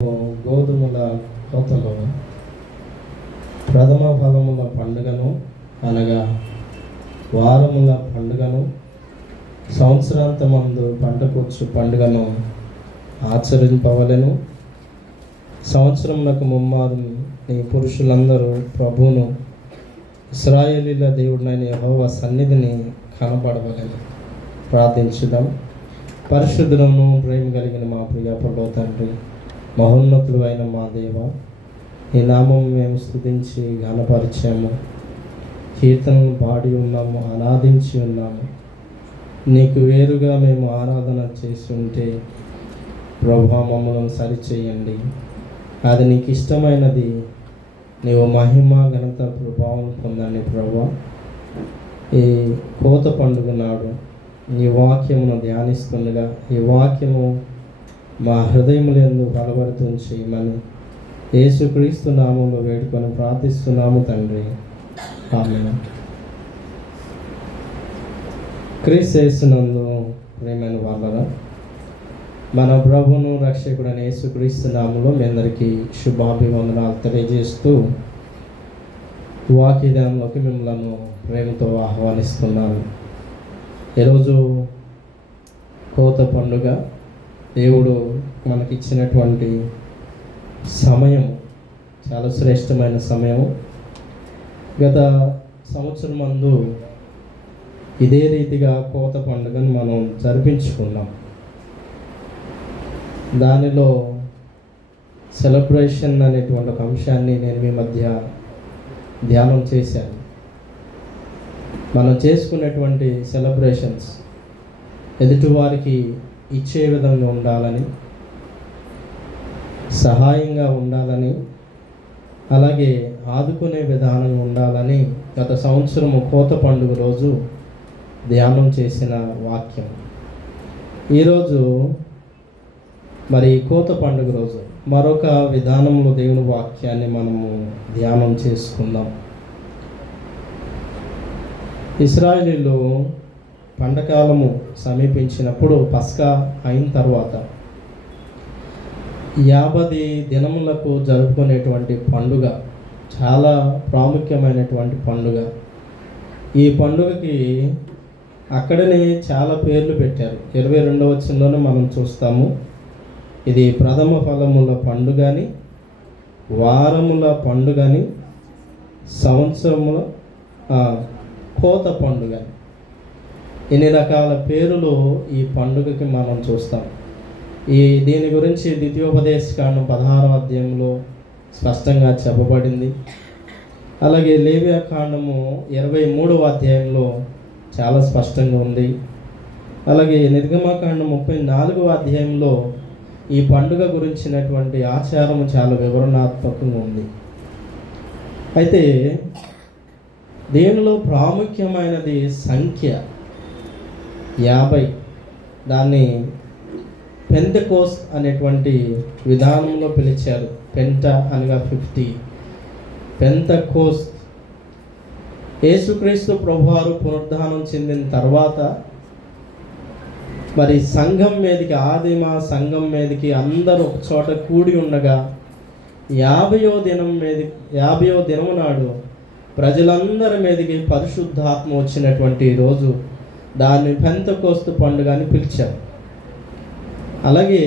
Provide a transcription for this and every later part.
గోధుమల కోతలో ప్రథమ ఫలముల పండుగను అనగా వారముల పండుగను సంవత్సరాంతమందు పంటకొచ్చు పండుగను ఆచరింపవలెను. సంవత్సరములకు ముమ్మారు నీ పురుషులందరూ ప్రభువును ఇశ్రాయేలీల దేవుడినైన యెహోవా సన్నిధిని కనబడవలెను. ప్రార్థించుదాం. పరిశుద్ధులను ప్రేమ కలిగిన మా ప్రియ పరలోక తండ్రి, మహోన్నతుడు అయిన మా దేవ, నీ నామం మేము స్తుతించి ఘనపరిచాము, కీర్తనలు పాడి ఉన్నాము, ఆరాధించి ఉన్నాము. నీకు వేరుగా మేము ఆరాధన చేసి ఉంటే ప్రభా మమ్మల్ని సరిచేయండి. అది నీకు ఇష్టమైనది. నీవు మహిమ ఘనత ప్రభావం పొందండి ప్రభా. ఈ కోత పండుగ నాడు ఈ వాక్యమును ధ్యానిస్తుండగా ఈ వాక్యము మా హృదయములందు బలపడుతూ చేయమని యేసుక్రీస్తు నామంలో వేడుకొని ప్రార్థిస్తున్నాము తండ్రి, ఆమేన్. క్రీస్తు యేసునందు ప్రియమైన వాళ్ళరా, మన ప్రభువును రక్షకుడైన యేసుక్రీస్తు నామంలో మీ అందరికీ శుభాభివందనాలు తెలియజేస్తూ వాక్యదానంలోకి మిమ్మల్ని ప్రేమతో ఆహ్వానిస్తున్నాను. ఈరోజు కోత పండుగ దేవుడు మనకిచ్చినటువంటి సమయం చాలా శ్రేష్టమైన సమయం. గత సంవత్సరం మందు ఇదే రీతిగా కోత పండుగను మనం జరిపించుకున్నాం. దానిలో సెలబ్రేషన్ అనేటువంటి ఒక అంశాన్ని నేను మీ మధ్య ధ్యానం చేశాను. మనం చేసుకునేటువంటి సెలబ్రేషన్స్ ఎదుటివారికి ఇచ్చే విధంగా ఉండాలని, సహాయంగా ఉండాలని, అలాగే ఆదుకునే విధానంగా ఉండాలని గత సంవత్సరము కోత పండుగ రోజు ధ్యానం చేసిన వాక్యం. ఈరోజు మరి కోత పండుగ రోజు మరొక విధానంలో దేవుని వాక్యాన్ని మనము ధ్యానం చేసుకుందాం. ఇశ్రాయేలీలు పండకాలము సమీపించినప్పుడు పస్కా అయిన తర్వాత 50 దినములకు జరుపుకునేటువంటి పండుగ చాలా ప్రాముఖ్యమైనటువంటి పండుగ. ఈ పండుగకి అక్కడనే చాలా పేర్లు పెట్టారు. 22వ వచనంలోనే మనం చూస్తాము. ఇది ప్రథమ ఫలముల పండుగని, వారముల పండుగని, సంవత్సరముల కోత పండుగని, ఎన్ని రకాల పేరులు ఈ పండుగకి మనం చూస్తాం. దీని గురించి ద్వితీయోపదేశకాండం 16వ అధ్యాయంలో స్పష్టంగా చెప్పబడింది. అలాగే లేవియాకాండము 23వ అధ్యాయంలో చాలా స్పష్టంగా ఉంది. అలాగే నిర్గమకాండం 34వ అధ్యాయంలో ఈ పండుగ గురించినటువంటి ఆచారము చాలా వివరణాత్మకంగా ఉంది. అయితే దీనిలో ప్రాముఖ్యమైనది సంఖ్య 50. దాన్ని పెంతెకోస్త్ అనేటువంటి విధానంలో పిలిచారు. పెంట అనగా 50. పెంతెకోస్త్ యేసుక్రీస్తు ప్రభువారు పునరుద్ధానం చెందిన తర్వాత మరి సంఘం మీదకి, ఆదిమ సంఘం మీదకి అందరూ ఒక చోట కూడి ఉండగా 50వ దినము నాడు ప్రజలందరి మీదకి పరిశుద్ధాత్మ వచ్చినటువంటి రోజు దాన్ని పెంతెకోస్తు పండుగ అని పిలిచారు. అలాగే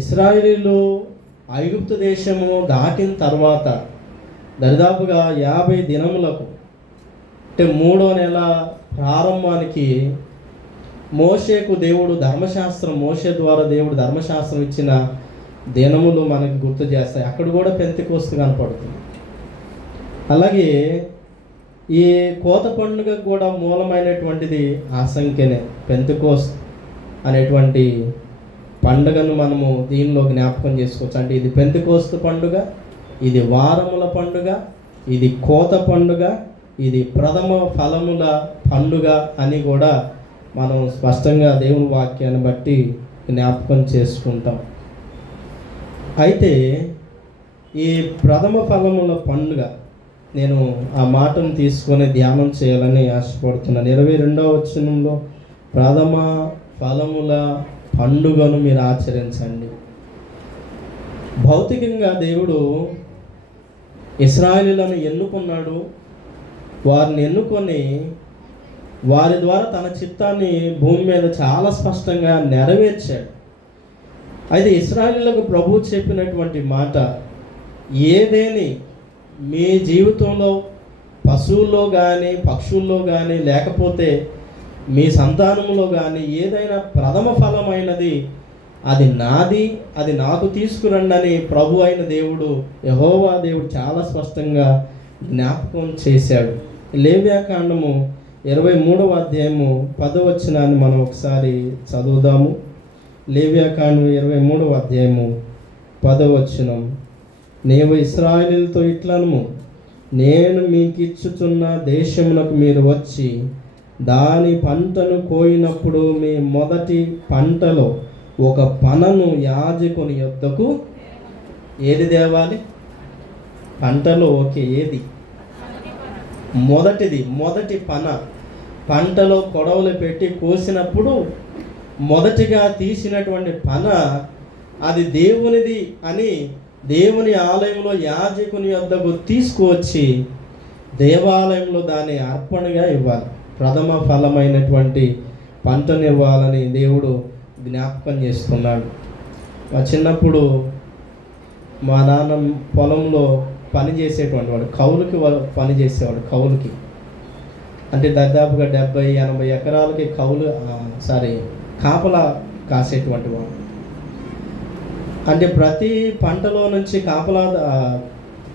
ఇశ్రాయేలీలు ఐగుప్తు దేశము దాటిన తర్వాత దరిదాపుగా 50 దినములకు, అంటే 3వ నెల ప్రారంభానికి మోషేకు దేవుడు ధర్మశాస్త్రం, మోషే ద్వారా దేవుడు ధర్మశాస్త్రం ఇచ్చిన దినములు మనకు గుర్తు చేస్తాయి. అక్కడ కూడా పెంతెకోస్తు కనపడుతుంది. అలాగే ఈ కోత పండుగ కూడా మూలమైనటువంటిది ఆ సంఖ్యనే. పెంతెకోస్త్ అనేటువంటి పండుగను మనము దీనిలో జ్ఞాపకం చేసుకోవచ్చు. అంటే ఇది పెంతెకోస్తు పండుగ, ఇది వారముల పండుగ, ఇది కోత పండుగ, ఇది ప్రథమ ఫలముల పండుగ అని కూడా మనం స్పష్టంగా దేవుని వాక్యాన్ని బట్టి జ్ఞాపకం చేసుకుంటాం. అయితే ఈ ప్రథమ ఫలముల పండుగ నేను ఆ మాటను తీసుకొని ధ్యానం చేయాలని ఆశపడుతున్నాను. 22వ వచనంలో ప్రథమ ఫలముల పండుగను మీరు ఆచరించండి. భౌతికంగా దేవుడు ఇశ్రాయేలీయులను ఎన్నుకున్నాడు. వారిని ఎన్నుకొని వారి ద్వారా తన చిత్తాన్ని భూమి మీద చాలా స్పష్టంగా నెరవేర్చాడు. అయితే ఇశ్రాయేలీయులకు ప్రభువు చెప్పినటువంటి మాట, ఏదేని మీ జీవితంలో పశువుల్లో కానీ పక్షుల్లో కానీ లేకపోతే మీ సంతానంలో కానీ ఏదైనా ప్రథమ ఫలమైనది అది నాది, అది నాకు తీసుకురండి అని ప్రభు అయిన దేవుడు యెహోవా దేవుడు చాలా స్పష్టంగా జ్ఞాపకం చేశాడు. లేవ్యాకాండము 23వ అధ్యాయము 10వ వచనాన్ని మనం ఒకసారి చదువుదాము. లేవ్యాకాండము 23వ అధ్యాయము 10వ వచనం. నీవు ఇశ్రాయేలీయులతో ఇట్లనుము, నేను మీకు ఇచ్చుచున్న దేశమునకు మీరు వచ్చి దాని పంటను కోయినప్పుడు మీ మొదటి పంటలో ఒక పనను యాజకుని యొద్దకు ఏది తేవాలి? పంటలో ఏది? మొదటి పంటలో కొడవలు పెట్టి కోసినప్పుడు మొదటిగా తీసినటువంటి పన అది దేవునిది అని దేవుని ఆలయంలో యాజకుని యొద్దకు తీసుకువచ్చి దేవాలయంలో దాన్ని అర్పణగా ఇవ్వాలి. ప్రథమ ఫలమైనటువంటి పంటను ఇవ్వాలని దేవుడు జ్ఞాపకం చేస్తున్నాడు. మా చిన్నప్పుడు మా నాన్న పొలంలో పని చేసేటువంటి వాడు, కౌలుకి పని చేసేవాడు. కౌలుకి అంటే దాదాపుగా 70-80 ఎకరాలకి కాపలా కాసేటువంటి వాడు. అంటే ప్రతి పంటలో నుంచి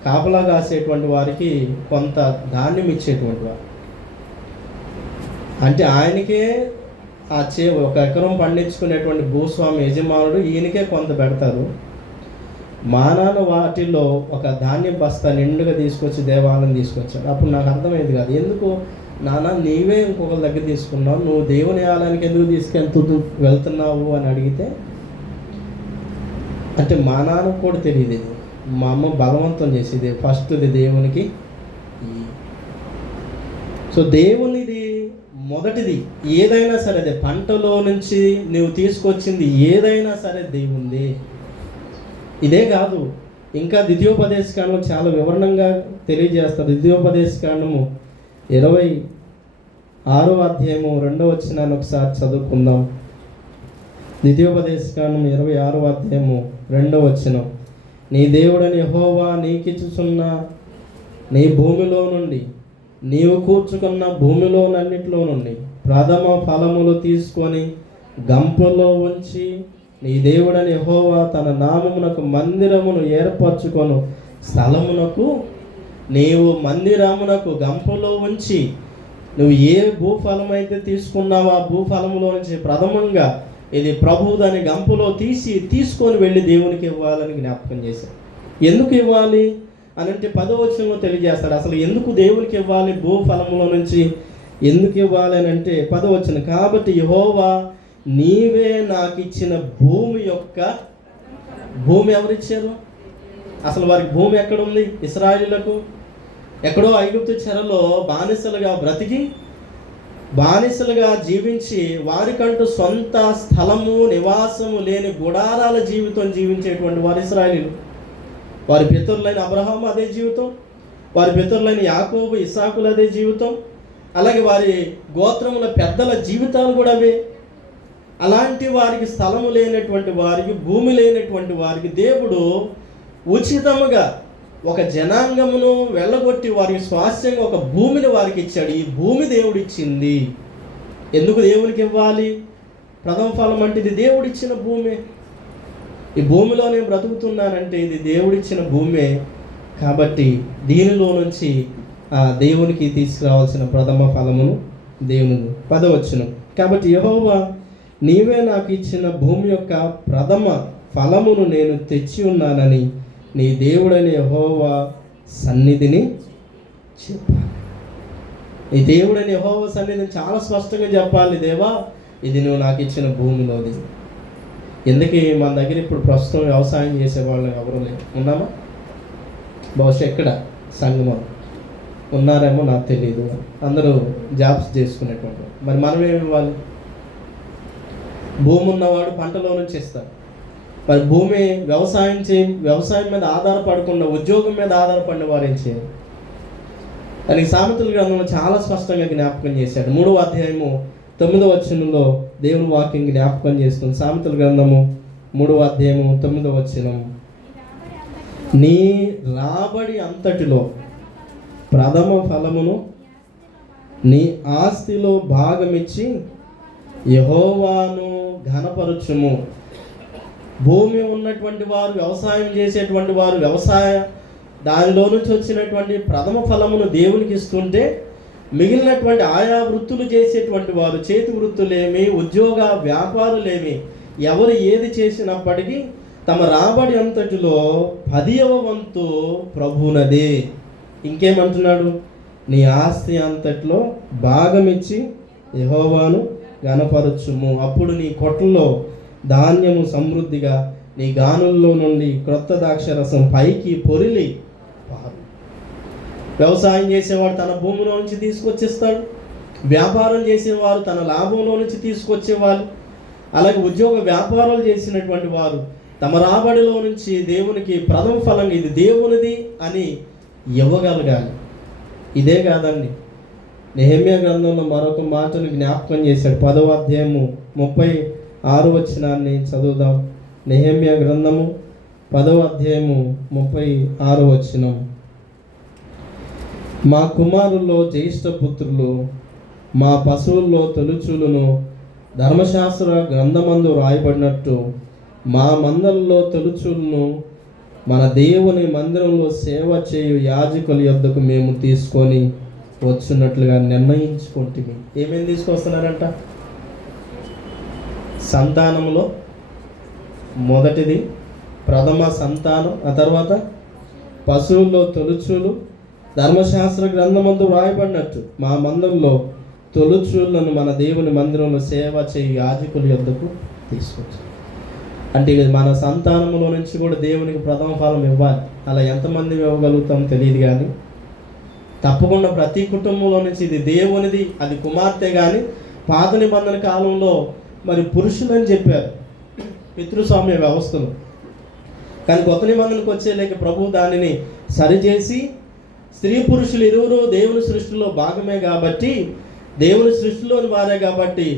కాపలా కాసేటువంటి వారికి కొంత ధాన్యం ఇచ్చేటువంటి వారు. అంటే ఆయనకే ఒక ఎకరం పండించుకునేటువంటి భూస్వామి యజమానుడు ఈయనకే కొంత పెడతారు. మా నాన్న వాటిల్లో ఒక ధాన్యం బస్తా నిండుగా తీసుకొచ్చి దేవాలయం తీసుకొచ్చాడు. అప్పుడు నాకు అర్థమైంది కాదు, ఎందుకు నాన్న నీవే ఇంకొకరి దగ్గర తీసుకున్నావు, నువ్వు దేవుని ఆలయానికి ఎందుకు వెళ్తున్నావు అని అడిగితే, అంటే మా నాన్నకు కూడా తెలియదు, మా అమ్మ బలవంతం చేసేది ఫస్ట్ది దేవునికి. సో దేవునిది మొదటిది ఏదైనా సరే, అదే పంటలో నుంచి నువ్వు తీసుకొచ్చింది ఏదైనా సరే దేవుంది. ఇదే కాదు, ఇంకా ద్వితీయోపదేశకాండం చాలా వివరణంగా తెలియజేస్తారు. ద్వితీయోపదేశకాండము 26వ అధ్యాయము 2వ వచనాన్ని ఒకసారి చదువుకుందాం. ద్వితీయోపదేశకాండం 26వ అధ్యాయము 2వ వచనం. నీ దేవుడని యెహోవా నీకిచ్చుచున్న నీ భూమిలో నుండి, నీవు కూర్చుకున్న భూమిలోనన్నిటిలో నుండి ప్రథమ ఫలములు తీసుకొని గంపలో ఉంచి, నీ దేవుడని యెహోవా తన నామమునకు మందిరమును ఏర్పరచుకొను స్థలమునకు నీవు మందిరమునకు గంపలో ఉంచి, నువ్వు ఏ భూఫలం అయితే తీసుకున్నావో ఆ భూఫలములో నుంచి ప్రథమంగా ఇది ప్రభువు దాని గంపలో తీసుకొని వెళ్ళి దేవునికి ఇవ్వాలని జ్ఞాపకం చేశాడు. ఎందుకు ఇవ్వాలి అని అంటే 10వ వచనంలో తెలియజేస్తాడు. అసలు ఎందుకు దేవునికి ఇవ్వాలి, భూఫలములో నుంచి ఎందుకు ఇవ్వాలి అని అంటే 10వ వచనం. కాబట్టి యెహోవా నీవే నాకు ఇచ్చిన భూమి ఎవరిచ్చారు? అసలు వారికి భూమి ఎక్కడుంది? ఇశ్రాయేలీయులకు ఎక్కడో ఐగుప్తు చెరలో బానిసలుగా జీవించి వారికంటూ సొంత స్థలము నివాసము లేని గుడారాల జీవితం జీవించేటువంటి వారు ఇశ్రాయేలీయులు. వారి పితరులైన అబ్రహాము అదే జీవితం, వారి పితరులైన యాకోబు ఇస్సాకులు అదే జీవితం, అలాగే వారి గోత్రముల పెద్దల జీవితాలు కూడా అవే. అలాంటి వారికి స్థలము లేనటువంటి వారికి, భూమి లేనటువంటి వారికి దేవుడు ఉచితముగా ఒక జనాంగమును వెళ్ళగొట్టి వారికి స్వాస్థ్యంగా ఒక భూమిని వారికి ఇచ్చాడు. ఈ భూమి దేవుడు ఇచ్చింది. ఎందుకు దేవునికి ఇవ్వాలి? ప్రథమ ఫలం అంటే ఇది దేవుడిచ్చిన భూమే. ఈ భూమిలో నేను బ్రతుకుతున్నానంటే ఇది దేవుడిచ్చిన భూమే. కాబట్టి దీనిలో నుంచి దేవునికి తీసుకురావాల్సిన ప్రథమ ఫలమును దేవుని 10వ వచనం. కాబట్టి యెహోవా నీవే నాకు ఇచ్చిన భూమి యొక్క ప్రథమ ఫలమును నేను తెచ్చి ఉన్నానని నీ దేవుడైన యెహోవా సన్నిధిని చెప్పాలి. నీ దేవుడైన యెహోవా సన్నిధిని చాలా స్పష్టంగా చెప్పాలి. దేవా, ఇది నువ్వు నాకు ఇచ్చిన భూమిలోది. ఎందుకు మన దగ్గర ఇప్పుడు ప్రస్తుతం వ్యవసాయం చేసేవాళ్ళు ఎవరు లేరు? ఉన్నామా? బహుశా ఎక్కడ సంగమం ఉన్నారేమో నాకు తెలియదు. అందరూ జాబ్స్ చేసుకునేటువంటి. మరి మనం ఏమి ఇవ్వాలి? భూమి ఉన్నవాడు పంటలో నుంచి ఇస్తాడు. మరి భూమి వ్యవసాయం మీద ఆధారపడకుండా ఉద్యోగం మీద ఆధారపడిన వారు ఏం చేయాలి? దానికి సామెతల గ్రంథంలో చాలా స్పష్టంగా జ్ఞాపకం చేశాడు. 3వ అధ్యాయము 9వ వచనంలో దేవుని వాక్యం జ్ఞాపకం చేస్తుంది. సామెతల గ్రంథము 3వ అధ్యాయము 9వ వచనం, నీ రాబడి అంతటిలో ప్రథమ ఫలమును నీ ఆస్తిలో భాగమిచ్చి యెహోవాను ఘనపరచుము. భూమి ఉన్నటువంటి వారు, వ్యవసాయం చేసేటువంటి వారు, దానిలో నుంచి వచ్చినటువంటి ప్రథమ ఫలమును దేవునికి ఇస్తుంటే, మిగిలినటువంటి ఆయా వృత్తులు చేసేటువంటి వారు, చేతి వృత్తులేమి, ఉద్యోగ వ్యాపారులేమి, ఎవరు ఏది చేసినప్పటికీ తమ రాబడి అంతటిలో 10వ వంతు ప్రభువునదే. ఇంకేమంటున్నాడు? నీ ఆస్తి అంతట్లో భాగమిచ్చి యెహోవాను ఘనపరచుము. అప్పుడు నీ కొట్లలో ధాన్యము సమృద్ధిగా, నీ గానుల్లో నుండి క్రొత్త ద్రాక్షరసం పైకి పొరిలి పారు. వ్యవసాయం చేసేవాడు తన భూమిలో నుంచి తీసుకొచ్చేస్తాడు. వ్యాపారం చేసేవారు తన లాభంలో నుంచి తీసుకొచ్చేవాళ్ళు. అలాగే ఉద్యోగ వ్యాపారాలు చేసినటువంటి వారు తమ రాబడిలో నుంచి దేవునికి ప్రథమ ఫలంగా ఇది దేవునిది అని ఇవ్వగలగాలి. ఇదే కాదండి, నెహెమ్యా గ్రంథంలో మరొక మాటను జ్ఞాపకం చేశాడు. 10వ అధ్యాయము 36వ వచనాన్ని చదువుదాం. నెహెమ్యా గ్రంథము 10వ అధ్యాయము 36వ వచనం, మా కుమారుల్లో జ్యేష్ఠ పుత్రులు మా పశువుల్లో తొలుచులను ధర్మశాస్త్ర గ్రంథమందు రాయబడినట్టు మా మందల్లో తొలుచులను మన దేవుని మందిరంలో సేవ చేయు యాజకుల యొద్దకు మేము తీసుకొని వచ్చినట్లుగా నిర్ణయించుకుంటుంది. ఏమేమి తీసుకొస్తున్నారంట? సంతానంలో మొదటిది ప్రథమ సంతానం, ఆ తర్వాత పశువుల్లో తొలుచులు, ధర్మశాస్త్ర గ్రంథమందు రాయబడినట్టు మా మందంలో తొలుచులను మన దేవుని మందిరంలో సేవ చేయు యాజకుల యొద్దకు తీసుకొచ్చారు. అంటే మన సంతానంలో నుంచి కూడా దేవునికి ప్రథమ ఫలం ఇవ్వాలి. అలా ఎంతమంది ఇవ్వగలుగుతాం తెలియదు, కానీ తప్పకుండా ప్రతి కుటుంబంలో నుంచి ఇది దేవునిది. అది కుమార్తె కానీ పాత నిబంధన కాలంలో మరి పురుషులని చెప్పారు పితృస్వామ్య వ్యవస్థలు, కానీ కొత్త నిబంధనకు వచ్చేలేక ప్రభు దానిని సరిచేసి స్త్రీ పురుషులు ఇరువురు దేవుని సృష్టిలో భాగమే కాబట్టి, దేవుని సృష్టిలోని వారే కాబట్టి,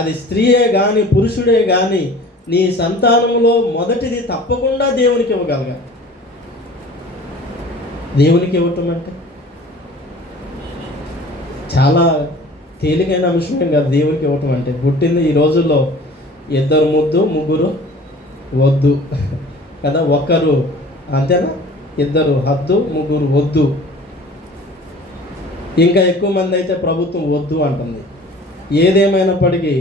అది స్త్రీయే కానీ పురుషుడే కానీ నీ సంతానంలో మొదటిది తప్పకుండా దేవునికి ఇవ్వగలగాలి. దేవునికి ఇవ్వటం అంటే చాలా తేలికైన అంశమే కాదు. దేవునికి ఇవ్వటం అంటే పుట్టింది ఈ రోజుల్లో 2 ముద్దు 3 వద్దు కదా, 1 అంతేనా, 2 హద్దు 3 వద్దు. ఇంకా ఎక్కువ మంది అయితే ప్రభుత్వం వద్దు అంటుంది. ఏదేమైనప్పటికీ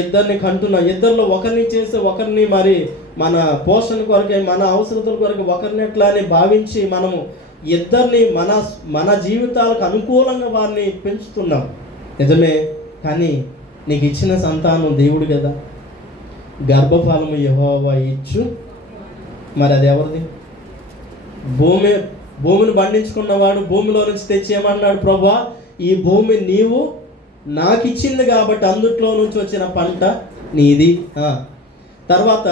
ఇద్దరిని కంటున్నా, ఇద్దరిలో ఒకరిని చేస్తే ఒకరిని మరి మన పోషణ కొరకే, మన అవసరతల కొరకు ఒకరిని ఎట్లా అని భావించి మనము ఇద్దరిని మన జీవితాలకు అనుకూలంగా వారిని పెంచుతున్నాం. నిజమే, కానీ నీకు ఇచ్చిన సంతానం దేవుడు కదా. గర్భఫలము యెహోవా ఇచ్చు, మరి అది ఎవరిది? భూమిని పండించుకున్నవాడు భూమిలో నుంచి తెచ్చేయమన్నాడు. ప్రభువా, ఈ భూమి నీవు నాకు ఇచ్చింది కాబట్టి అందుట్లో నుంచి వచ్చిన పంట నీది. తర్వాత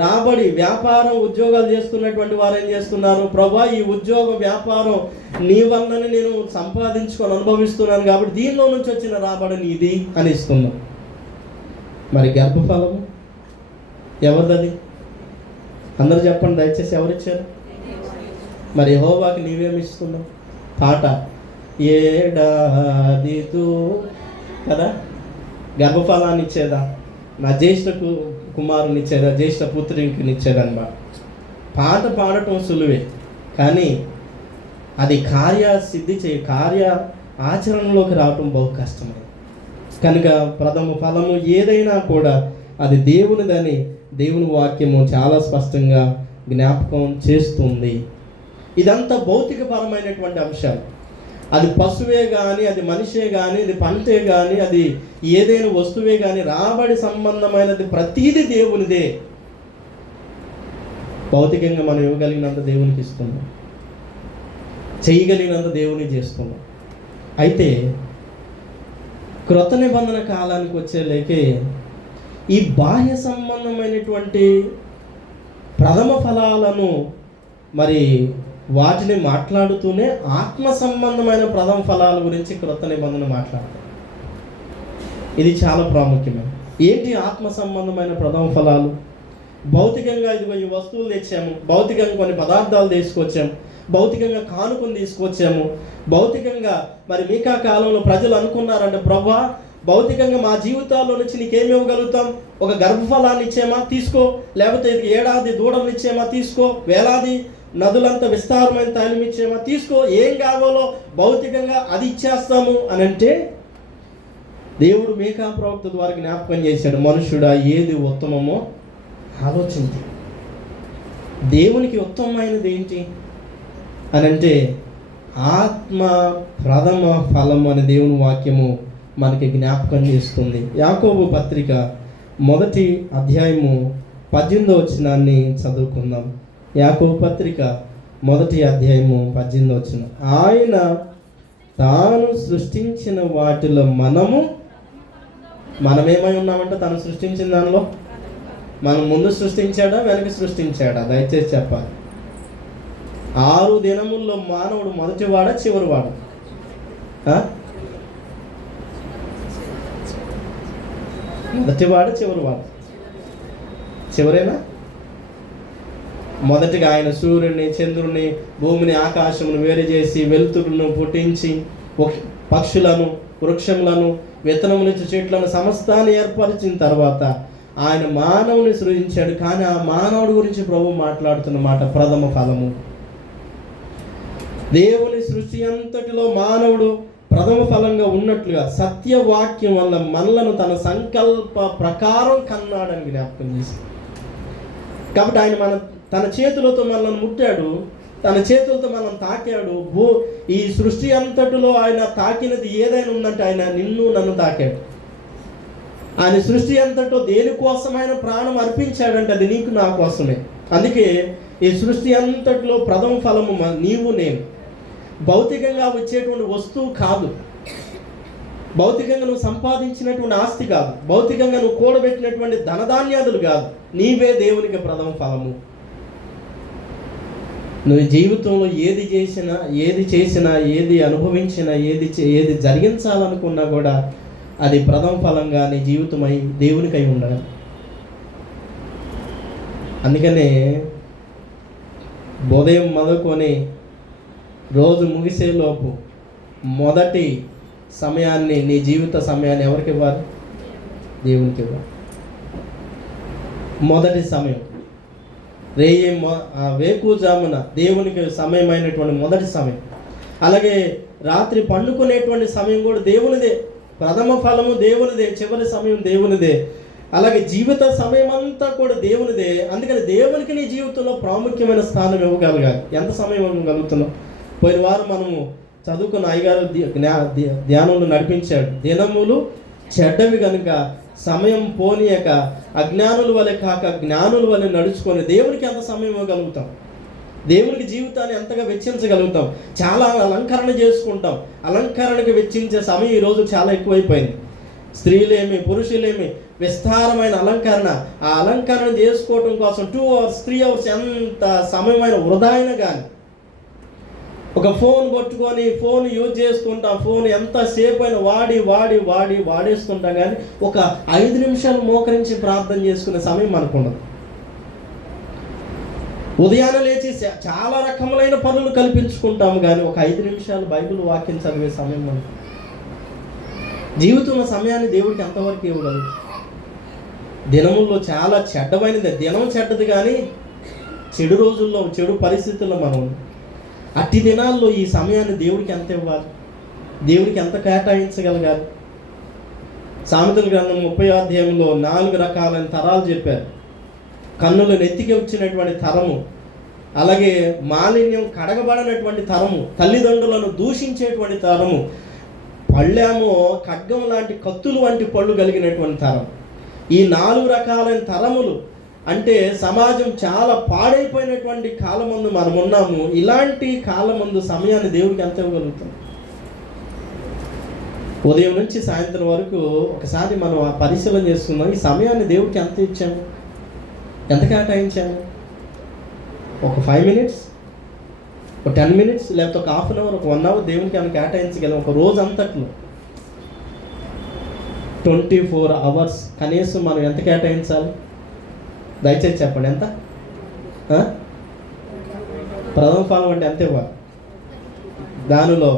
రాబడి, వ్యాపారం, ఉద్యోగాలు చేస్తున్నటువంటి వారు ఏం చేస్తున్నారు? ప్రభువా, ఈ ఉద్యోగ వ్యాపారం నీ వల్లనే నేను సంపాదించుకొని అనుభవిస్తున్నాను కాబట్టి దీనిలో నుంచి వచ్చిన రాబడి నీది అని ఇస్తున్నాం. మరి గర్భఫలము ఎవరిది? అందరూ చెప్పండి దయచేసి, ఎవరిచ్చారు? మరి యెహోవాకి నీవేమి ఇస్తున్నావు? పాట ఏడాదితో కదా, గర్భఫలాన్ని ఇచ్చేదా, నా జ్యేష్ఠ కుమారుని ఇచ్చేదా, జ్యేష్ఠ పుత్రునికి ఇచ్చేదన్నమాట. పాట పాడటం సులువే, కానీ అది కార్య ఆచరణలోకి రావటం బహు కష్టమే. కనుక ప్రథమ ఫలము ఏదైనా కూడా అది దేవునిదని దేవుని వాక్యము చాలా స్పష్టంగా జ్ఞాపకం చేస్తుంది. ఇదంతా భౌతికపరమైనటువంటి అంశాలు. అది పశువే కానీ, అది మనిషే కానీ, అది పంటే కానీ, అది ఏదైనా వస్తువే కానీ, రాబడి సంబంధమైనది ప్రతీది దేవునిదే. భౌతికంగా మనం ఇవ్వగలిగినంత దేవునికి ఇస్తున్నాం, చేయగలిగినంత దేవుని చేస్తున్నాం. అయితే క్రొత్త నిబంధన కాలానికి వచ్చేలేకే ఈ బాహ్య సంబంధమైనటువంటి ప్రథమ ఫలాలను మరి వాటిని మాట్లాడుతూనే ఆత్మ సంబంధమైన ప్రథమ ఫలాల గురించి క్రొత్త నిబంధన మాట్లాడతాం. ఇది చాలా ప్రాముఖ్యమైన. ఏంటి ఆత్మ సంబంధమైన ప్రథమ ఫలాలు? భౌతికంగా ఇదిగో ఈ వస్తువులు తెచ్చాము, భౌతికంగా కొన్ని పదార్థాలు తీసుకొచ్చాము, భౌతికంగా కానుకను తీసుకొచ్చాము, భౌతికంగా మరి మీకా కాలంలో ప్రజలు అనుకున్నారంటే, ప్రభా భౌతికంగా మా జీవితాల్లో నుంచి నీకేమి ఇవ్వగలుగుతాం? ఒక గర్భఫలాన్ని ఇచ్చామా? తీసుకో. లేకపోతే ఏడాది దూడలను ఇచ్చామా? తీసుకో. వేలాది నదులంతా విస్తారమైన తైలం ఇచ్చామా? తీసుకో. ఏం కావాలో భౌతికంగా అది ఇచ్చేస్తాము అని అంటే, దేవుడు మీకా ప్రవక్త ద్వారా జ్ఞాపకం చేశాడు, మనుషుడా ఏది ఉత్తమమో ఆలోచించు. దేవునికి ఉత్తమమైనది ఏంటి అని అంటే ఆత్మ ప్రథమ ఫలం అని దేవుని వాక్యము మనకి జ్ఞాపకం చేస్తుంది. యాకోబు పత్రిక 1వ అధ్యాయము 18వ వచనాన్ని చదువుకుందాం. యాకోబు పత్రిక 1వ అధ్యాయము 18వ వచనం. ఆయన తాను సృష్టించిన వాటిలో మనమేమై ఉన్నామంటే, తను సృష్టించిన దానిలో మనం ముందు సృష్టించాడా వెనక సృష్టించాడా? దయచేసి చెప్పాలి. 6 దినముల్లో మానవుడు మొదటివాడా చివరివాడా? మొదటివాడా చివరివాడా? చివరేనా? మొదటిగా ఆయన సూర్యుడిని, చంద్రుడిని, భూమిని, ఆకాశమును వేరు చేసి వెలుతురును పుట్టించి పక్షులను, వృక్షములను, విత్తనములిచ్చు చెట్లను సమస్తాన్ని ఏర్పరిచిన తర్వాత ఆయన మానవుని సృజించాడు. కానీ ఆ మానవుడి గురించి ప్రభు మాట్లాడుతున్న మాట ప్రథమ ఫలము. దేవుని సృష్టి అంతటిలో మానవుడు ప్రథమ ఫలంగా ఉన్నట్లుగా సత్యవాక్యం వల్ల మనలను తన సంకల్ప ప్రకారం కన్నాడని జ్ఞాపకం చేశాడు. కాబట్టి ఆయన తన చేతులతో మనల్ని ముట్టాడు, తన చేతులతో మనం తాకాడు. ఈ సృష్టి అంతటిలో ఆయన తాకినది ఏదైనా ఉందంటే ఆయన నిన్ను నన్ను తాకాడు. ఆయన సృష్టి అంతటో దేనికోసం ఆయన ప్రాణం అర్పించాడంటే అది నీకు నా కోసమే. అందుకే ఈ సృష్టి అంతటిలో ప్రథమ ఫలము నీవు నేను. భౌతికంగా వచ్చేటువంటి వస్తువు కాదు, భౌతికంగా నువ్వు సంపాదించినటువంటి ఆస్తి కాదు, భౌతికంగా నువ్వు కూడబెట్టినటువంటి ధనధాన్యాదులు కాదు, నీవే దేవునికి ప్రథమ ఫలము. నువ్వు జీవితంలో ఏది చేసినా ఏది అనుభవించినా ఏది జరిగించాలనుకున్నా కూడా అది ప్రథమ ఫలంగా నీ జీవితమై దేవునికై ఉండాలి. అందుకనే ఉదయం మొదలుకొని రోజు ముగిసేలోపు మొదటి సమయాన్ని, నీ జీవిత సమయాన్ని ఎవరికి ఇవ్వాలి? దేవునికి ఇవ్వాలి. మొదటి సమయం వేకుజామున దేవునికి సమయమైనటువంటి మొదటి సమయం. అలాగే రాత్రి పండుకునేటువంటి సమయం కూడా దేవునిదే. ప్రథమ ఫలము దేవునిదే, చివరి సమయం దేవునిదే. అలాగే జీవిత సమయం అంతా కూడా దేవునిదే. అందుకని దేవునికి నీ జీవితంలో ప్రాముఖ్యమైన స్థానం ఇవ్వగలగాలి. ఎంత సమయం ఇవ్వగలుగుతున్నావు? పోయిన వారం మనము చదువుకున్న అయ్యగారు ధ్యానంలో నడిపించాడు. దినములు చెడ్డవి కనుక సమయం పోనీయక అజ్ఞానుల వలె కాక జ్ఞానుల వలె నడుచుకొని దేవునికి ఎంత సమయం ఇవ్వగలుగుతాం? దేవునికి జీవితాన్ని ఎంతగా వెచ్చించగలుగుతాం? చాలా అలంకరణ చేసుకుంటాం. అలంకరణకు వెచ్చించే సమయం ఈరోజు చాలా ఎక్కువైపోయింది. స్త్రీలేమి పురుషులేమి విస్తారమైన అలంకరణ. ఆ అలంకరణ చేసుకోవటం కోసం 2 hours 3 hours ఎంత సమయమైన వృధా అయినా కానీ ఒక ఫోన్ పట్టుకొని ఫోన్ యూజ్ చేసుకుంటాం. ఫోన్ ఎంతసేపు అయినా వాడేస్తుంటాం. కానీ ఒక 5 నిమిషాలు మోకరించి ప్రార్థన చేసుకునే సమయం మనకు ఉండదు. ఉదయాన్నే లేచి చాలా రకములైన పనులు కల్పించుకుంటాము, కానీ ఒక 5 నిమిషాలు బైబిల్ వాక్యం చదివే సమయం మనకు. జీవితంలో సమయాన్ని దేవుడికి ఎంతవరకు ఇవ్వగలరు? దినముల్లో చాలా చెడ్డమైనది. దినం చెడ్డది, కానీ చెడు రోజుల్లో, చెడు పరిస్థితుల్లో మనం అట్టి దినాల్లో ఈ సమయాన్ని దేవుడికి ఎంత ఇవ్వాలి? దేవుడికి ఎంత కేటాయించగలగాలి? సామెతల గ్రంథం 30వ అధ్యాయంలో 4 రకాలైన తరాలు చెప్పారు. కన్నులు నెత్తికి వచ్చినటువంటి తరము, అలాగే మాలిన్యం కడగబడినటువంటి తరము, తల్లిదండ్రులను దూషించేటువంటి తరము, పళ్ళేమో ఖడ్గం లాంటి కత్తులు వంటి పళ్ళు కలిగినటువంటి తరం. ఈ 4 రకాలైన తరములు అంటే సమాజం చాలా పాడైపోయినటువంటి కాలమందు మనం ఉన్నాము. ఇలాంటి కాలమందు సమయాన్ని దేవుడికి ఎంత ఇవ్వగలుగుతాం? ఉదయం నుంచి సాయంత్రం వరకు ఒకసారి మనం పరిశీలన చేస్తున్నాం. ఈ సమయాన్ని దేవుడికి ఎంత ఇచ్చాము? ఎంత కేటాయించాము? ఒక 5 minutes, ఒక 10 minutes, లేకపోతే ఒక హాఫ్ అన్ అవర్, ఒక 1 hour దేవునికి ఏమైనా కేటాయించగలం? ఒక రోజు అంతట్లో 24 hours కనీసం మనం ఎంత కేటాయించాలి? దయచేసి చెప్పండి, ఎంత? ప్రథమ ఫలం అంటే ఎంత ఇవ్వాలి? దానిలో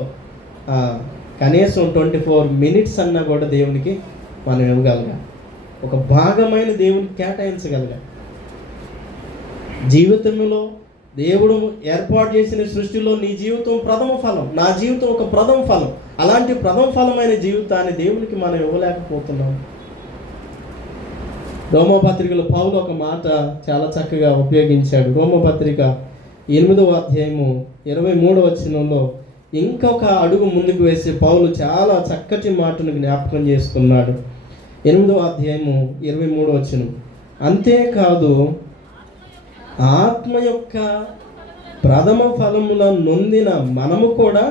కనీసం 24 minutes అన్నా కూడా దేవునికి మనం ఇవ్వగలగాలి. ఒక భాగమైన దేవునికి కేటాయించగలగాలి. జీవితంలో దేవుడు ఏర్పాటు చేసిన సృష్టిలో నీ జీవితం ప్రథమ ఫలం, నా జీవితం ఒక ప్రథమ ఫలం. అలాంటి ప్రథమ ఫలమైన జీవితాన్ని దేవునికి మనం ఇవ్వలేకపోతున్నాం. రోమపత్రికలో పౌలు ఒక మాట చాలా చక్కగా ఉపయోగించాడు. రోమపత్రిక 8వ అధ్యాయము 23వ వచనంలో ఇంకొక అడుగు ముందుకు వేసి పౌలు చాలా చక్కటి మాటను జ్ఞాపకం చేస్తున్నాడు. 8వ అధ్యాయము 23వ వచనం, అంతేకాదు ఆత్మ యొక్క ప్రథమ ఫలముల నొందిన మనము కూడా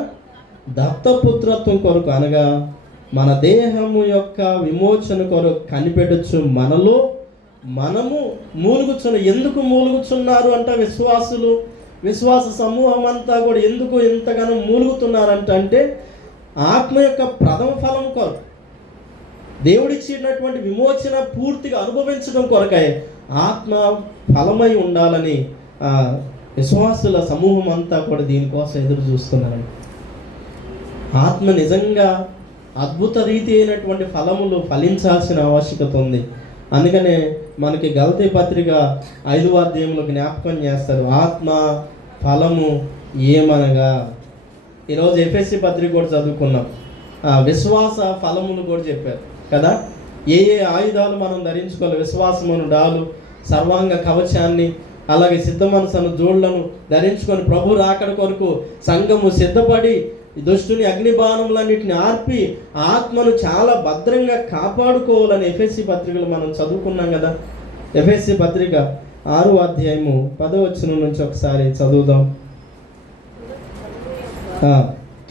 దత్తపుత్రత్వం కొరకు, అనగా మన దేహము యొక్క విమోచన కొరకు కనిపెట్టచ్చు మనలో మనము మూలుగుచున్న. ఎందుకు మూలుగుచున్నారు అంట విశ్వాసులు, విశ్వాస సమూహం అంతా కూడా ఎందుకు ఎంతగానో మూలుగుతున్నారంట అంటే ఆత్మ యొక్క ప్రథమ ఫలం కొరకు, దేవుడిచ్చినటువంటి విమోచన పూర్తిగా అనుభవించడం కొరకై ఆత్మ ఫలమై ఉండాలని విశ్వాసుల సమూహం అంతా కూడా దీనికోసం ఎదురు చూస్తున్నారండి. ఆత్మ నిజంగా అద్భుత రీతి అయినటువంటి ఫలములు ఫలించాల్సిన ఆవశ్యకత ఉంది. అందుకనే మనకి గలతీ పత్రిక 5వ అధ్యాయంలో జ్ఞాపకం చేస్తారు, ఆత్మ ఫలము ఏమనగా. ఈరోజు ఎఫెసీ పత్రిక కూడా చదువుకున్నాం, విశ్వాస ఫలములు కూడా చెప్పారు కదా. ఏ ఆయుధాలు మనం ధరించుకోవాలి? విశ్వాసమును డాలు, సర్వాంగ కవచాన్ని, అలాగే సిద్ధ మనసును జోళ్లను ధరించుకొని ప్రభు రాకడ కొరకు సంఘము సిద్ధపడి దుష్టుని అగ్నిబాణములన్నిటిని ఆర్పి ఆత్మను చాలా భద్రంగా కాపాడుకోవాలని ఎఫెసీ పత్రికలు మనం చదువుకున్నాం కదా. ఎఫెసీ పత్రిక 6వ అధ్యాయము 10వ వచనం నుంచి ఒకసారి చదువుదాం.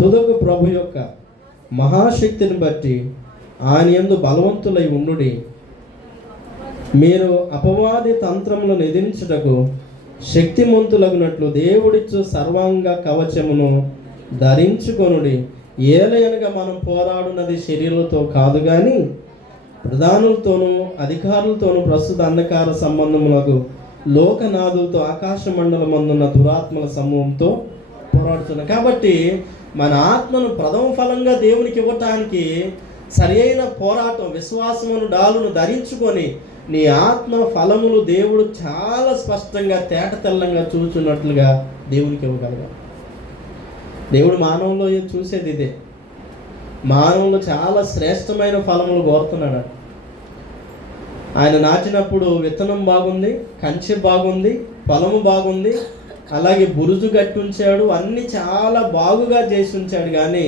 తుదకు ప్రభు యొక్క మహాశక్తిని బట్టి ఆయన యందు బలవంతులై ఉండుడి, మీరు అపవాది తంత్రములను ఎదిరించుటకు శక్తిమంతులగునట్లు దేవుడిచ్చు సర్వాంగ కవచమును ధరించుకొనుడి. ఏలయనగా మనం పోరాడున్నది శరీరులతో కాదు కానీ ప్రధానులతోనూ అధికారులతోనూ ప్రస్తుత అంధకార సంబంధములకు లోకనాథులతో ఆకాశ మండలమందున్న దురాత్మల సమూహంతో పోరాడుతున్నాం. కాబట్టి మన ఆత్మను ప్రథమ ఫలంగా దేవునికి ఇవ్వటానికి సరి అయిన పోరాటం, విశ్వాసమును డాలును ధరించుకొని నీ ఆత్మ ఫలములు దేవుడు చాలా స్పష్టంగా తేటతెల్లంగా చూచున్నట్లుగా దేవునికి ఇవ్వగలగాలి. దేవుడు మానవులో చూసేది ఇదే. మానవులు చాలా శ్రేష్టమైన ఫలములు కోరుతున్నాడు. ఆయన నాటినప్పుడు విత్తనం బాగుంది, కంచె బాగుంది, పొలము బాగుంది, అలాగే బురుజు కట్టి ఉంచాడు, అన్నీ చాలా బాగుగా చేసి ఉంచాడు. కానీ